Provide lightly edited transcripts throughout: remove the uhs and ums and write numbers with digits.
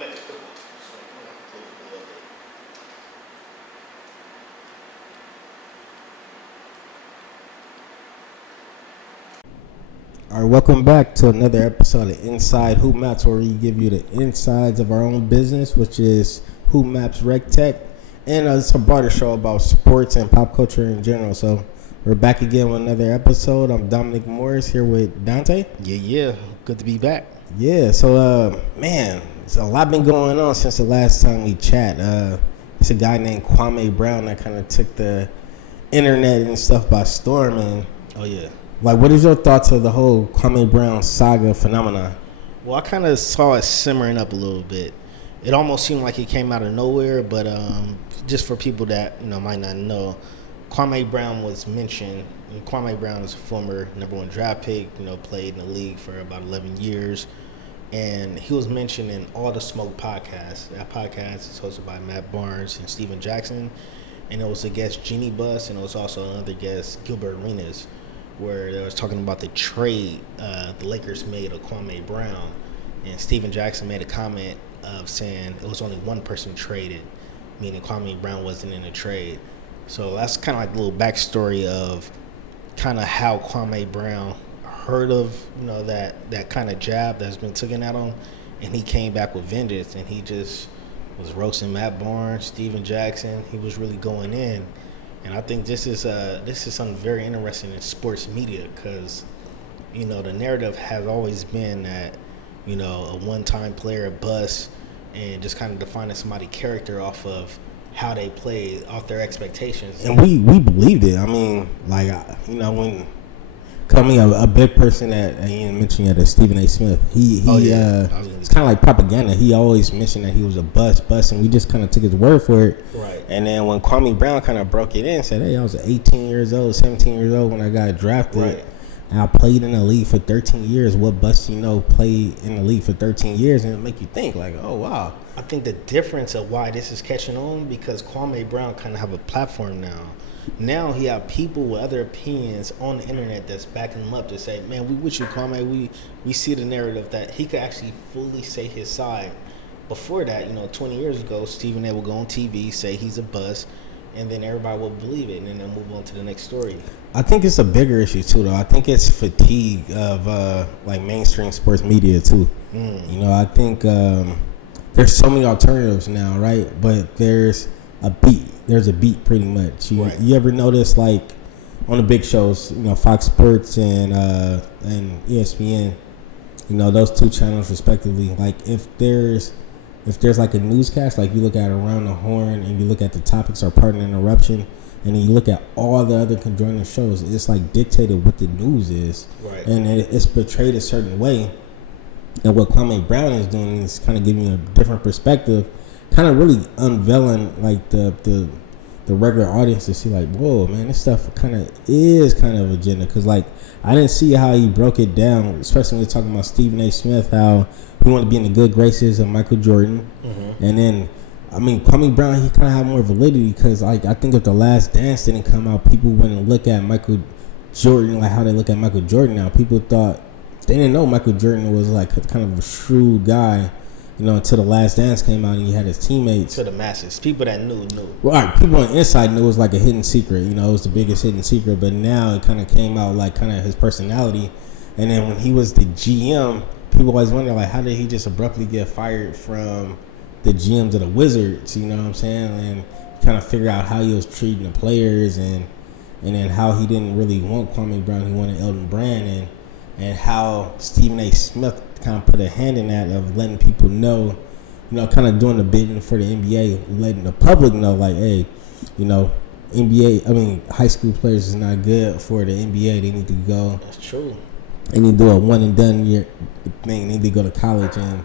All right, welcome back to another episode of Inside Hoopmaps, where we give you the insides of our own business, which is Hoopmaps Rec Tech, and it's a broader show about sports and pop culture in general. So we're back again with another episode. I'm Dominic Morris here with Dante. Yeah, good to be back. Yeah, so man, there's a lot been going on since the last time we chat. It's a guy named Kwame Brown that kind of took the internet and stuff by storm. And Oh yeah. like, what is your thoughts of the whole Kwame Brown saga phenomenon? Well, I kind of saw it simmering up a little bit. It almost seemed like it came out of nowhere, but just for people that might not know, Kwame Brown was mentioned. Kwame Brown is a former #1 draft pick. Played in the league for about 11 years, and he was mentioned in All the Smoke podcast. That podcast is hosted by Matt Barnes and Steven Jackson, and it was a guest Jeannie Buss, and it was also another guest Gilbert Arenas, where they was talking about the trade the Lakers made of Kwame Brown, and Steven Jackson made a comment of saying it was only one person traded, meaning Kwame Brown wasn't in the trade. So that's kind of like a little backstory of kind of how Kwame Brown heard of that kind of jab that's been taken at him, and he came back with vengeance, and he just was roasting Matt Barnes, Steven Jackson. He was really going in. And I think this is something very interesting in sports media, because the narrative has always been that a one-time player, a bust, and just kind of defining somebody's character off of how they play, off their expectations. And we believed it. I mean, like, when coming a big person that you mentioned at Stephen A. Smith, it's kind of like propaganda. He always mentioned that he was a bust, and we just kind of took his word for it. Right. And then when Kwame Brown kind of broke it in, said, "Hey, I was 18 years old, 17 years old when I got drafted. Right. And I played in the league for 13 years. What bust played in the league for 13 years?" And it make you think, like, oh, wow. I think the difference of why this is catching on, because Kwame Brown kind of have a platform now. Now he have people with other opinions on the internet that's backing him up to say, man, we with you, Kwame. We see the narrative that he could actually fully say his side. Before that, 20 years ago, Stephen A. would go on TV, say he's a bust, and then everybody will believe it, and then they'll move on to the next story. I think it's a bigger issue too, though. I think it's fatigue of like mainstream sports media too. I think there's so many alternatives now, right? But there's a beat. There's a beat, pretty much. You ever notice, like, on the big shows, Fox Sports and ESPN, those two channels respectively. Like, if there's like a newscast, like you look at Around the Horn and you look at the topics or Partner Interruption, and then you look at all the other conjoining shows, it's like dictated what the news is, right? And it's portrayed a certain way. And what Kwame Brown is doing is kind of giving you a different perspective, kind of really unveiling like the regular audience to see, like, whoa, man, this stuff kind of agenda. Because, like, I didn't see how he broke it down, especially when we're talking about Stephen A. Smith, how he wanted to be in the good graces of Michael Jordan. And then, I mean, Kwame Brown, he kind of had more validity, because, like, I think if The Last Dance didn't come out, people wouldn't look at Michael Jordan like how they look at Michael Jordan now. People thought, they didn't know Michael Jordan was like kind of a shrewd guy, until The Last Dance came out and he had his teammates. To the masses, people that knew. Well, all right, people on the inside knew it was like a hidden secret. It was the biggest hidden secret. But now it kind of came out like kind of his personality. And then when he was the GM, people always wonder, like, how did he just abruptly get fired from the GM to the Wizards? You know what I'm saying? And kind of figure out how he was treating the players, and then how he didn't really want Kwame Brown, he wanted Elton Brand, and how Stephen A. Smith kind of put a hand in that of letting people know, kind of doing the bidding for the NBA, letting the public know, like, hey, high school players is not good for the NBA. They need to go. That's true. They need to do a one and done year thing. They need to go to college, and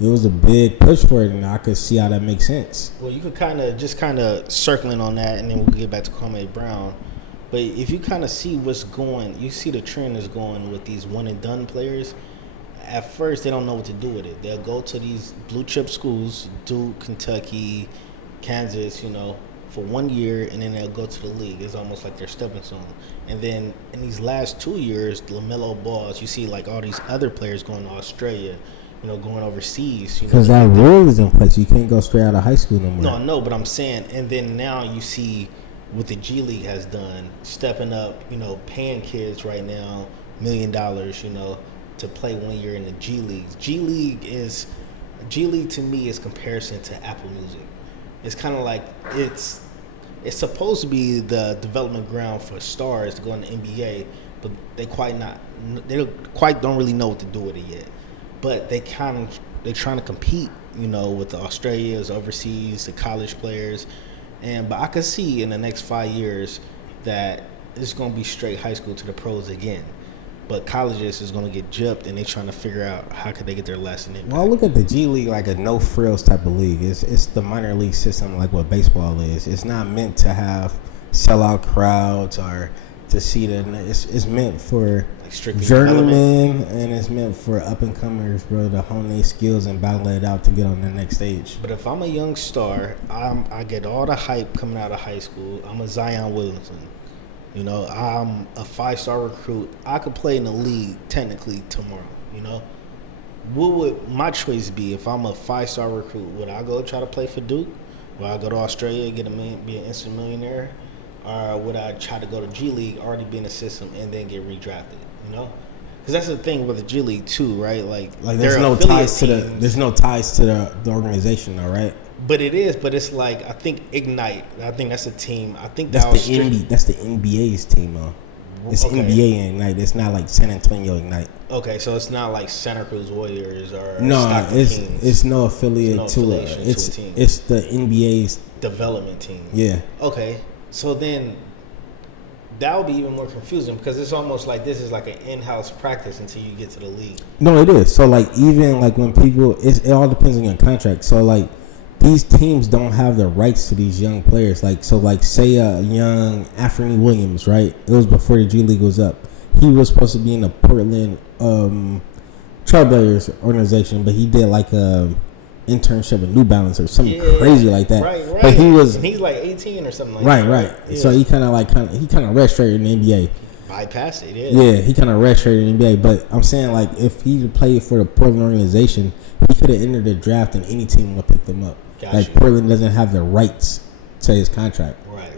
it was a big push for it, and I could see how that makes sense. Well, you could kind of circling on that, and then we'll get back to Kwame Brown. But if you kind of see what's going, you see the trend is going with these one and done players. At first, they don't know what to do with it. They'll go to these blue chip schools, Duke, Kentucky, Kansas, for 1 year, and then they'll go to the league. It's almost like they're stepping stone. And then in these last 2 years, LaMelo Ball, you see like all these other players going to Australia, going overseas. Because that rule is in place. You can't go straight out of high school no more. No, but I'm saying, and then now you see what the G League has done, stepping up, paying kids right now $1 million, to play 1 year in the G League. G League to me is comparison to Apple Music. It's kind of like it's supposed to be the development ground for stars to go in the NBA, but they don't really know what to do with it yet. But they're trying to compete, with the Australians, overseas, the college players, but I could see in the next 5 years that it's going to be straight high school to the pros again. But colleges is going to get gypped, and they're trying to figure out how could they get their lesson in. Well, I look at the G League like a no frills type of league. It's the minor league system like what baseball is. It's not meant to have sellout crowds or to see it's meant for strictly journeymen, and it's meant for up and comers, bro, to hone their skills and battle it out to get on the next stage. But if I'm a young star, I get all the hype coming out of high school. I'm a Zion Williamson. I'm a 5-star recruit. I could play in the league technically tomorrow. What would my choice be if I'm a 5-star recruit? Would I go try to play for Duke? Would I go to Australia and be an instant millionaire? Or would I try to go to G League, already be in the system, and then get redrafted? Because that's the thing with the G League too, right? Like there's no ties to the organization, though, right? But it's like, I think Ignite. I think that's a team. I think that's the NBA's team, though. It's okay. NBA Ignite. It's not like San Antonio Ignite. Okay, so it's not like Santa Cruz Warriors or Stockton Kings. It's no affiliate to it. It's the NBA's development team. Yeah. Okay, so then that would be even more confusing because it's almost like this is like an in-house practice until you get to the league. No, it is. So like even like when people, it all depends on your contract. So like, these teams don't have the rights to these young players. Like say a young Anthony Williams, right? It was before the G League was up. He was supposed to be in the Portland Trailblazers organization, but he did like a internship at New Balance or something crazy like that. Right. But he's like 18 or something like that. Right. Yeah. So he kind of redshirted in the NBA. Bypassed it, Yeah, he kind of redshirted in the NBA. But I'm saying, like, if he played for the Portland organization, he could have entered the draft and any team would have picked him up. Gotcha. Like, Portland doesn't have the rights to his contract. Right.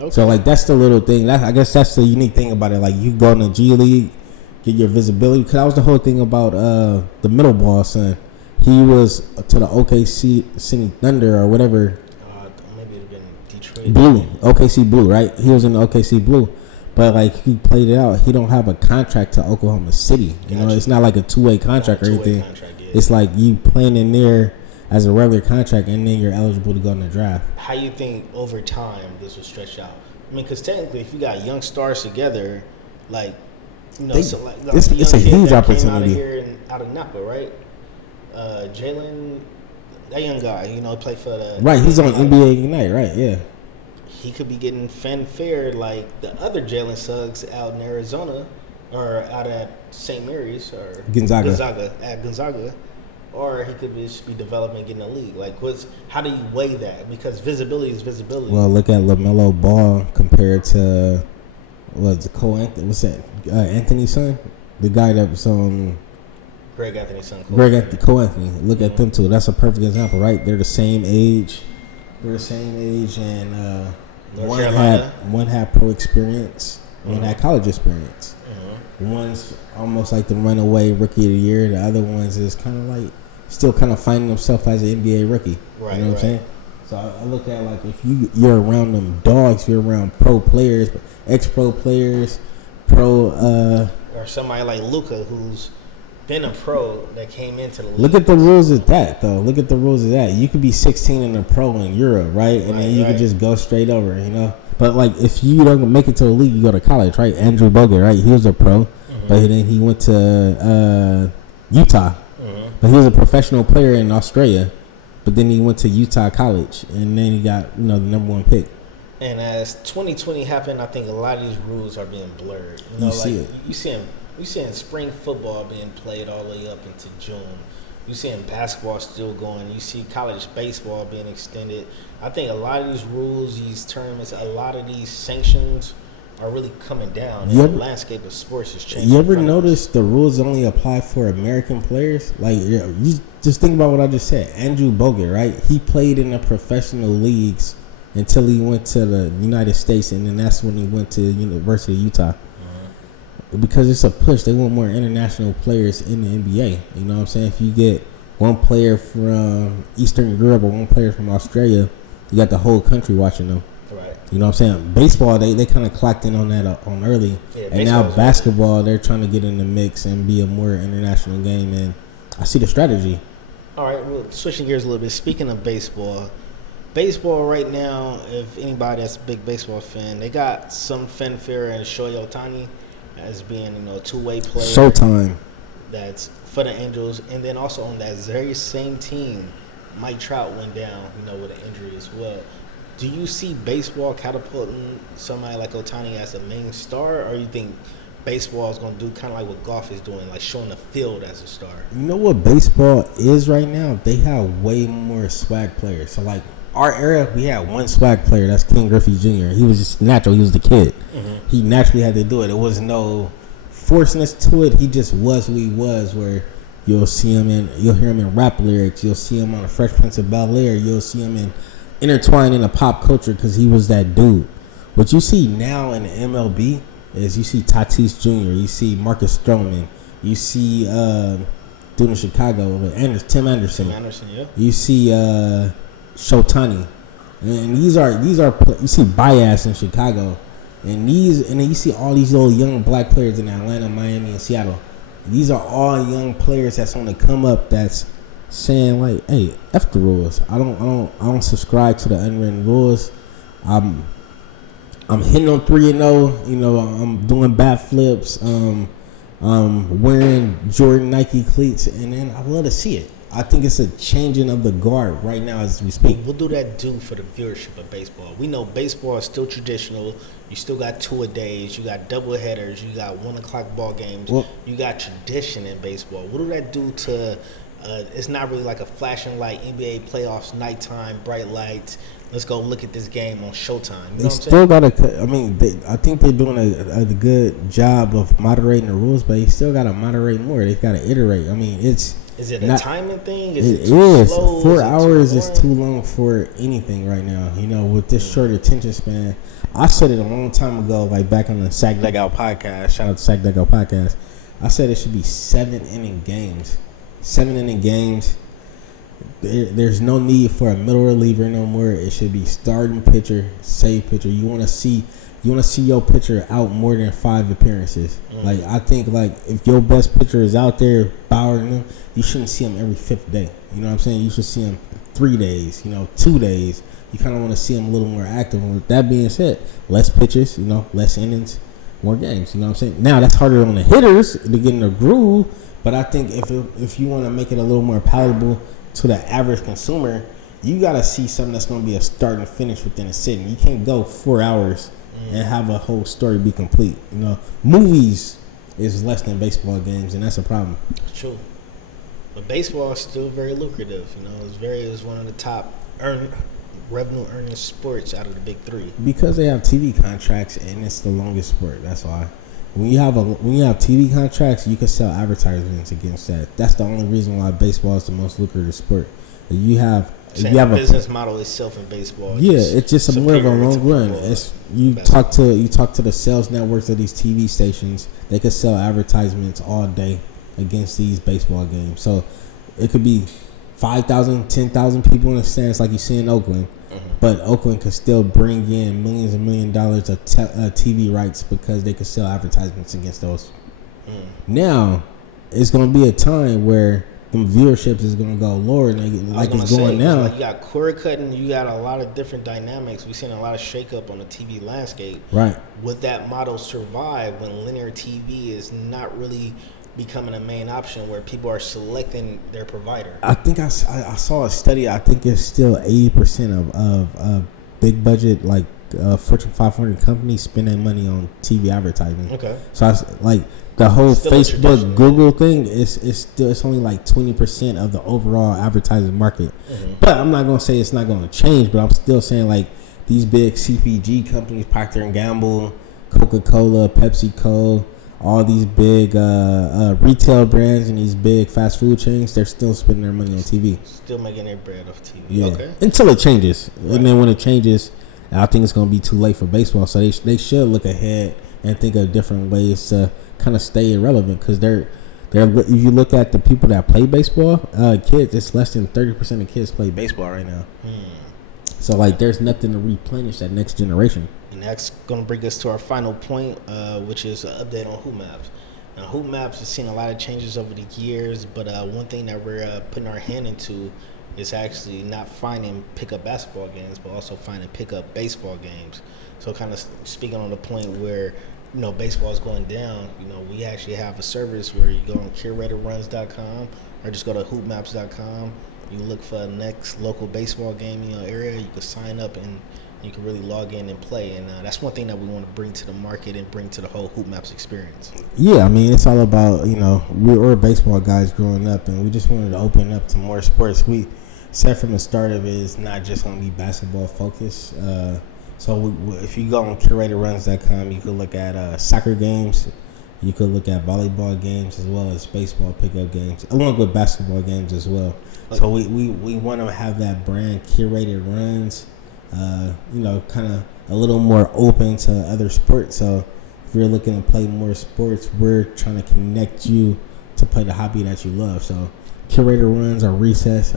Okay. So, like, that's the little thing. I guess that's the unique thing about it. Like, you go in the G League, get your visibility. Because that was the whole thing about the middle ball son. He was to the OKC City Thunder or whatever. Maybe it would have been Detroit. Blue. OKC Blue, right? He was in the OKC Blue. But, like, he played it out. He don't have a contract to Oklahoma City. Gotcha. It's not like a two-way contract or anything. It's like you playing in there as a regular contract, and then you're eligible to go in the draft. How you think over time this will stretch out? I mean, because technically, if you got young stars together, like, it's a huge opportunity. Out of Napa, right? Jalen, that young guy, played for the right. He's on NBA Ignite, right? Yeah. He could be getting fanfare like the other Jalen Suggs out in Arizona, or out at St. Mary's or Gonzaga. Or he could just be developing, getting a league. Like, how do you weigh that? Because visibility is visibility. Well, look at LaMelo Ball compared to Anthony's son, the guy that was Greg Anthony's son. Cole Anthony. Look at them two. That's a perfect example, right? They're the same age. And one had pro experience, one had college experience. One's almost like the runaway rookie of the year. The other one's is kind of like still kind of finding himself as an NBA rookie. Right, you know what I'm saying? So I look at like if you're around them dogs, you're around pro players, ex-pro players, or somebody like Luka who's been a pro that came into the league. Look at the rules of that, though. You could be 16 and a pro in Europe, right? And then you could just go straight over, But, like, if you don't make it to the league, you go to college, right? Andrew Bogut, right? He was a pro, but then he went to Utah. But he was a professional player in Australia, but then he went to Utah College, and then he got, the number one pick. And as 2020 happened, I think a lot of these rules are being blurred. You seeing spring football being played all the way up into June. You seeing basketball still going. You see college baseball being extended. I think a lot of these rules, these tournaments, a lot of these sanctions are really coming down, and the landscape of sports is changing. You ever notice the rules only apply for American players? Like, you just think about what I just said. Andrew Bogut, right? He played in the professional leagues until he went to the United States, and then that's when he went to University of Utah. Because it's a push. They want more international players in the NBA. You know what I'm saying? If you get one player from Eastern Europe or one player from Australia, you got the whole country watching them. Right. You know what I'm saying? Baseball, they kind of clocked in on that on early. Yeah, and now basketball, they're trying to get in the mix and be a more international game. And I see the strategy. All right, well, switching gears a little bit. Speaking of baseball right now, if anybody that's a big baseball fan, they got some fanfare in Shohei Ohtani as being a two-way player. Showtime. That's for the Angels, and then also on that very same team, Mike Trout went down, with an injury as well. Do you see baseball catapulting somebody like Ohtani as a main star, or you think baseball is going to do kind of like what golf is doing, like showing the field as a star? You know what baseball is right now? They have way more swag players. So, like, our era, we had one swag player. That's King Griffey Jr. He was just natural. He was the kid. Mm-hmm. He naturally had to do it. There was no forceness to it. He just was who he was, where you'll hear him in rap lyrics. You'll see him on the Fresh Prince of Bel-Air. You'll see him intertwined in the pop culture because he was that dude. What you see now in the MLB is you see Tatis Jr., you see Marcus Stroman, you see dude in Chicago, Tim Anderson. Yeah. You see Showtime, and these are you see Baez in Chicago, and then you see all these little young black players in Atlanta, Miami, and Seattle. These are all young players that's on the come up. That's saying like, hey, F the rules. I don't subscribe to the unwritten rules. I'm hitting on 3-0. I'm doing bat flips. I'm wearing Jordan Nike cleats, and then I love to see it. I think it's a changing of the guard right now as we speak. What do that do for the viewership of baseball? We know baseball is still traditional. You still got two-a-days. You got double headers. You got 1:00 ball games. Well, you got tradition in baseball. What do that do to? It's not really like a flashing light NBA playoffs, nighttime, bright lights. Let's go look at this game on Showtime. They still got to. I mean, I think they're doing a good job of moderating the rules, but they still got to moderate more. They've got to iterate. I mean, it's. Is it a timing thing? Is it is. Slow? 4 hours is too long for anything right now. With this short attention span. I said it a long time ago, like back on the Sack Dugout podcast. Shout out to Sack Dugout podcast. I said it should be 7-inning games. 7-inning games. There's no need for a middle reliever no more. It should be starting pitcher, save pitcher. You want to see your pitcher out more than 5 appearances. Like, I think, like, if your best pitcher is out there powering them, you shouldn't see him every 5th day. You know what I'm saying? You should see him 3 days, 2 days. You kind of want to see him a little more active. And with that being said, less pitches, less innings, more games. You know what I'm saying? Now, that's harder on the hitters to get in the groove, but I think if you want to make it a little more palatable to the average consumer, you got to see something that's going to be a start and finish within a sitting. You can't go 4 hours and have a whole story be complete. Movies is less than baseball games, and that's a problem. It's true. But baseball is still very lucrative. It's one of the top revenue earning sports out of the big 3. Because they have TV contracts, and it's the longest sport. That's why. When you have TV contracts, you can sell advertisements against that. That's the only reason why baseball is the most lucrative sport. You have the business model itself in baseball. Yeah, it's just more of a long run. You talk to the sales networks of these TV stations. They could sell advertisements all day against these baseball games. So it could be 5,000, 10,000 people in the stands like you see in Oakland. But Oakland could still bring in millions and $1 million of TV rights because they could sell advertisements against those. Now, it's going to be a time where the viewerships is going to go lower like it's going now. Like, you got cord cutting. You got a lot of different dynamics. We've seen a lot of shakeup on the TV landscape. Right. Would that model survive when linear TV is not really becoming a main option where people are selecting their provider? I think I saw a study. I think it's still 80% of big budget, like Fortune 500 companies spending money on TV advertising. Okay. So the whole Facebook, Google thing it's only like 20% of the overall advertising market. But I'm not gonna say it's not gonna change. But I'm still saying like these big CPG companies, Procter and Gamble, Coca-Cola, PepsiCo, all these big retail brands and these big fast food chains, they're still spending their money on TV. Still making their bread off TV. Yeah. Okay. Until it changes. Right. And then when it changes, I think it's going to be too late for baseball. So they should look ahead and think of different ways to kind of stay irrelevant, because they're if you look at the people that play baseball, kids, it's less than 30% of kids play baseball right now. So like, there's nothing to replenish that next generation. And that's going to bring us to our final point, which is an update on Hoopmaps. Now, Hoopmaps has seen a lot of changes over the years, but one thing that we're putting our hand into is actually not finding pickup basketball games, but also finding pickup baseball games. So kind of speaking on the point where, baseball is going down, we actually have a service where you go on curatorruns.com or just go to hoopmaps.com. You look for the next local baseball game in your area. You can sign up and you can really log in and play. And that's one thing that we want to bring to the market and bring to the whole Hoopmaps experience. Yeah, I mean, it's all about, we were baseball guys growing up, and we just wanted to open up to more sports. We said from the start of it, it's not just going to be basketball focused. So if you go on curatorruns.com, you can look at soccer games. You could look at volleyball games as well as baseball pickup games, along with basketball games as well. So we want to have that brand, Curated Runs, kind of a little more open to other sports. So if you're looking to play more sports, we're trying to connect you to play the hobby that you love. So Curated Runs or Recess,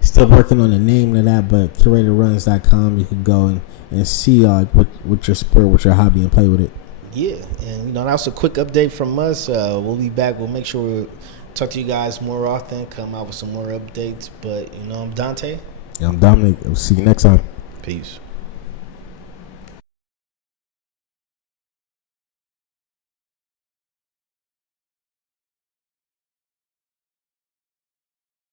still working on the name of that, but curatorruns.com, you can go and see what your sport, what your hobby, and play with it. Yeah, and that was a quick update from us. We'll be back. We'll make sure we talk to you guys more often, come out with some more updates. But I'm Dante. I'm Dominic. We'll see you next time. Peace.